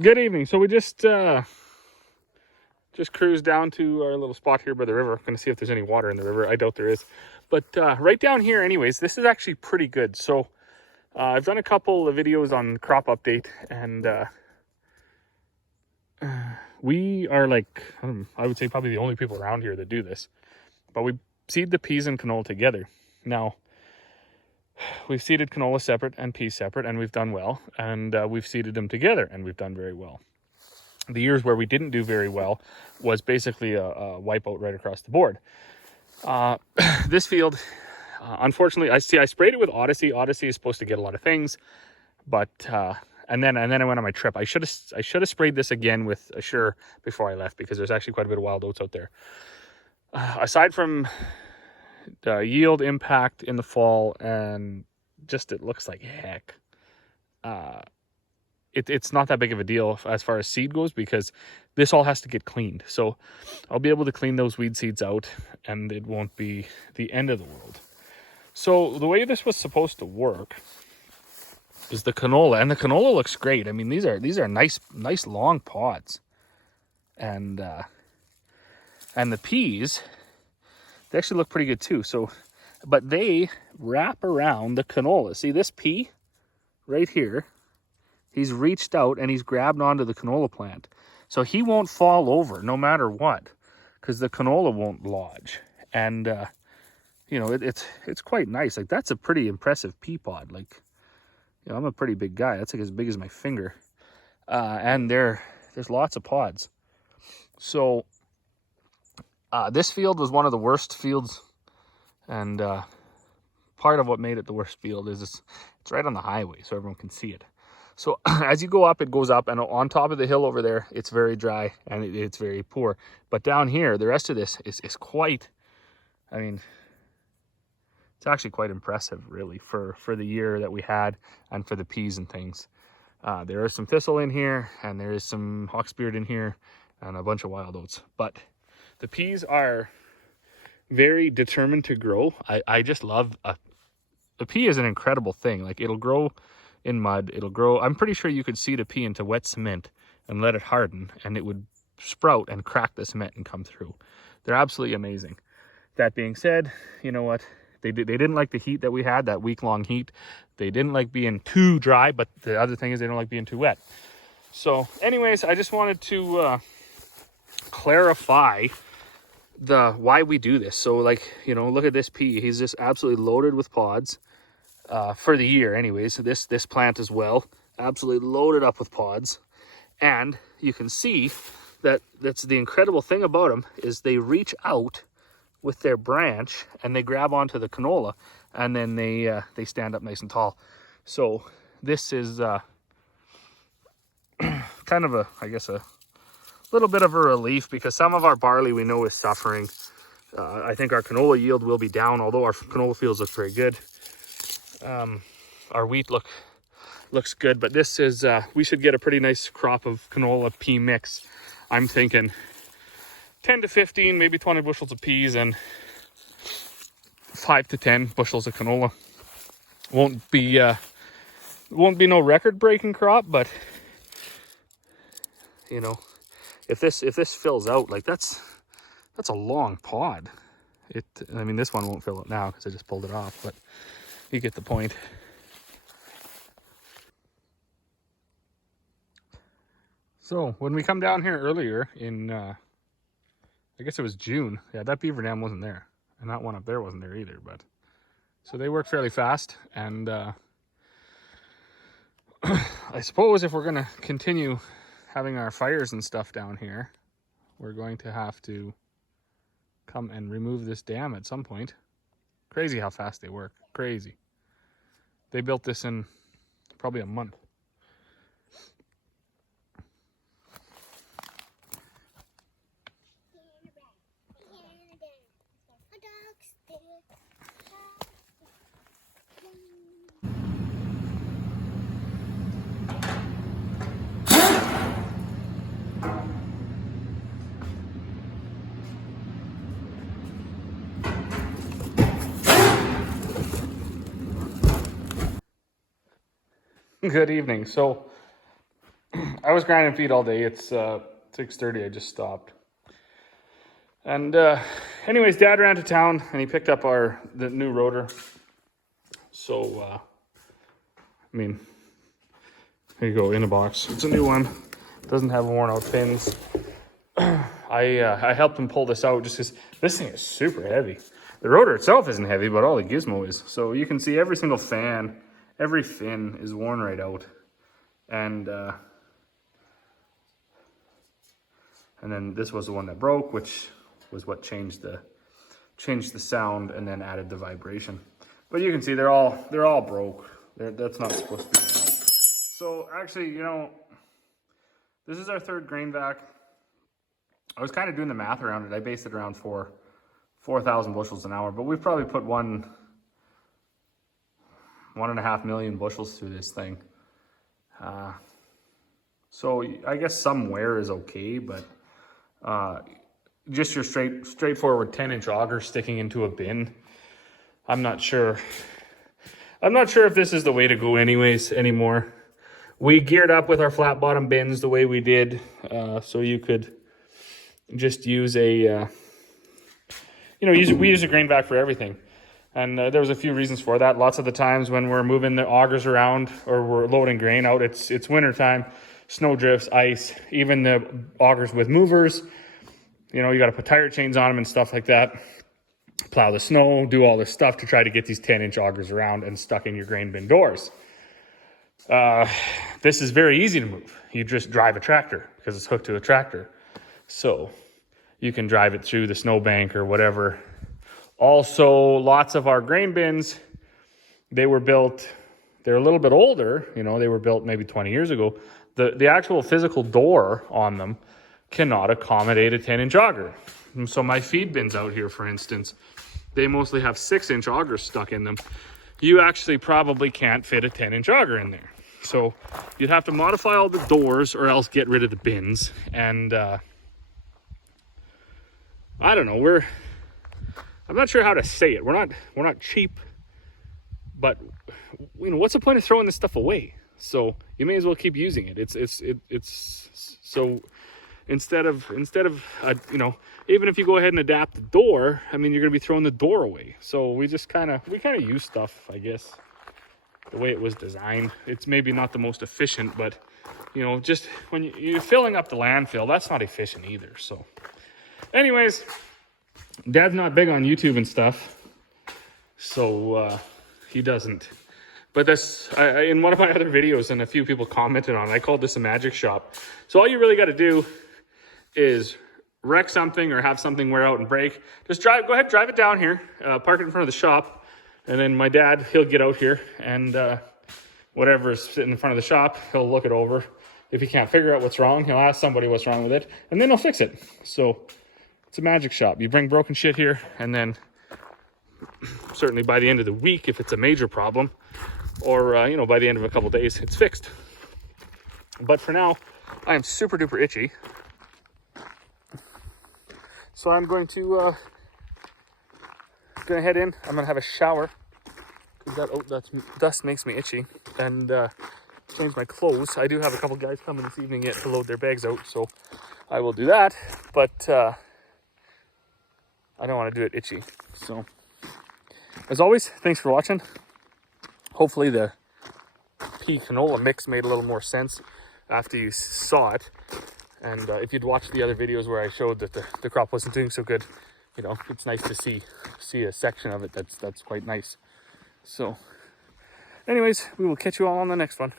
Good evening. So we just cruised down to our little spot here by the river. I'm going to see if there's any water in the river. I doubt there is. But right down here anyways, this is actually pretty good. So I've done a couple of videos on crop update, and we are like, I would say probably the only people around here that do this. But we seed the peas and canola together. Now, we've seeded canola separate and peas separate, and we've done well. And we've seeded them together, and we've done very well. The years where we didn't do very well was basically a wipeout right across the board. This field, unfortunately, I sprayed it with Odyssey. Odyssey is supposed to get a lot of things, but and then I went on my trip. I should have sprayed this again with Assure before I left, because there's actually quite a bit of wild oats out there. Aside from the yield impact in the fall, and just it looks like heck. It's not that big of a deal as far as seed goes, because this all has to get cleaned. So I'll be able to clean those weed seeds out, and it won't be the end of the world. So the way this was supposed to work is the canola, and the canola looks great. I mean, these are nice long pods, and the peas, they actually look pretty good too. So, but they wrap around the canola. See this pea right here? He's reached out and he's grabbed onto the canola plant. So he won't fall over no matter what, because the canola won't lodge. And, you know, it's quite nice. Like, that's a pretty impressive pea pod. Like, you know, I'm a pretty big guy. That's like as big as my finger. And there's lots of pods. So this field was one of the worst fields. And part of what made it the worst field is it's right on the highway, so everyone can see it. So as you go up, it goes up, and on top of the hill over there, it's very dry and it's very poor. But down here, the rest of this is quite, I mean, it's actually quite impressive, really, for the year that we had and for the peas and things. There is some thistle in here, and there is some hawksbeard in here, and a bunch of wild oats. But the peas are very determined to grow. I just love, the pea is an incredible thing. Like, it'll grow in mud, it'll grow. I'm pretty sure you could seed a pea into wet cement and let it harden, and it would sprout and crack the cement and come through. They're absolutely amazing. That being said, you know what? They didn't like the heat that we had, that week-long heat. They didn't like being too dry, but the other thing is they don't like being too wet. So anyways, I just wanted to clarify why we do this. So, like, you know, look at this pea. He's just absolutely loaded with pods. For the year anyways. This plant as well, absolutely loaded up with pods. And you can see that's the incredible thing about them, is they reach out with their branch and they grab onto the canola, and then they stand up nice and tall. So this is kind of I guess a little bit of a relief, because some of our barley we know is suffering. I think our canola yield will be down, although our canola fields look very good. Our wheat looks good, but this is we should get a pretty nice crop of canola pea mix. I'm thinking 10 to 15, maybe 20 bushels of peas and 5 to 10 bushels of canola. Won't be no record-breaking crop, but you know, if this fills out, like, that's a long pod. I mean, this one won't fill it now because I just pulled it off, but you get the point. So when we come down here earlier in, I guess it was June. Yeah, that beaver dam wasn't there, and that one up there wasn't there either. But so they work fairly fast, and I suppose if we're gonna continue having our fires and stuff down here, we're going to have to come and remove this dam at some point. Crazy how fast they work. Crazy. They built this in probably a month. Good evening. So I was grinding feed all day. It's 6:30. I just stopped. And anyways, Dad ran to town and he picked up the new rotor. So I mean, here you go, in a box. It's a new one. Doesn't have worn out pins. I helped him pull this out just because this thing is super heavy. The rotor itself isn't heavy, but all the gizmo is. So you can see every single fan, every fin is worn right out. And then this was the one that broke, which was what changed the sound and then added the vibration. But you can see they're all broke. That's not supposed to be that. So actually, you know, this is our third grain vac. I was kind of doing the math around it. I based it around 4,000 bushels an hour, but we've probably put 1.5 million bushels through this thing. So I guess some wear is okay, but just your straightforward 10-inch auger sticking into a bin, I'm not sure if this is the way to go anymore. We geared up with our flat bottom bins the way we did, so you could just use we use a grain vac for everything. And there was a few reasons for that. Lots of the times when we're moving the augers around or we're loading grain out, it's winter time, snow drifts, ice, even the augers with movers, you know, you got to put tire chains on them and stuff like that. Plow the snow, do all this stuff to try to get these 10-inch augers around and stuck in your grain bin doors. This is very easy to move. You just drive a tractor because it's hooked to a tractor. So you can drive it through the snowbank or whatever. Also, lots of our grain bins, they're a little bit older, you know, they were built maybe 20 years ago. The actual physical door on them cannot accommodate a 10-inch auger. And so my feed bins out here, for instance, they mostly have 6-inch augers stuck in them. You actually probably can't fit a 10-inch auger in there. So you'd have to modify all the doors or else get rid of the bins. And I don't know, I'm not sure how to say it. We're not cheap, but you know, what's the point of throwing this stuff away? So you may as well keep using it. It's so instead of you know, even if you go ahead and adapt the door, I mean, you're gonna be throwing the door away. So we kind of use stuff, I guess, the way it was designed. It's maybe not the most efficient, but you know, just when you're filling up the landfill, that's not efficient either. So anyways, Dad's not big on YouTube and stuff, so he doesn't. But this, in one of my other videos, and a few people commented on it, I called this a magic shop. So all you really got to do is wreck something or have something wear out and break. Just go ahead, drive it down here, park it in front of the shop, and then my dad, he'll get out here and whatever's sitting in front of the shop, he'll look it over. If he can't figure out what's wrong, he'll ask somebody what's wrong with it, and then he'll fix it. So it's a magic shop. You bring broken shit here, and then certainly by the end of the week, if it's a major problem, or you know, by the end of a couple days, it's fixed. But for now, I am super duper itchy, so I'm going to head in. I'm gonna have a shower because that dust makes me itchy, and change my clothes. I do have a couple guys coming this evening yet to load their bags out, so I will do that. But I don't want to do it itchy. So, as always, thanks for watching. Hopefully the pea canola mix made a little more sense after you saw it. And if you'd watched the other videos where I showed that the crop wasn't doing so good, you know, it's nice to see a section of it that's quite nice. So, anyways, we will catch you all on the next one.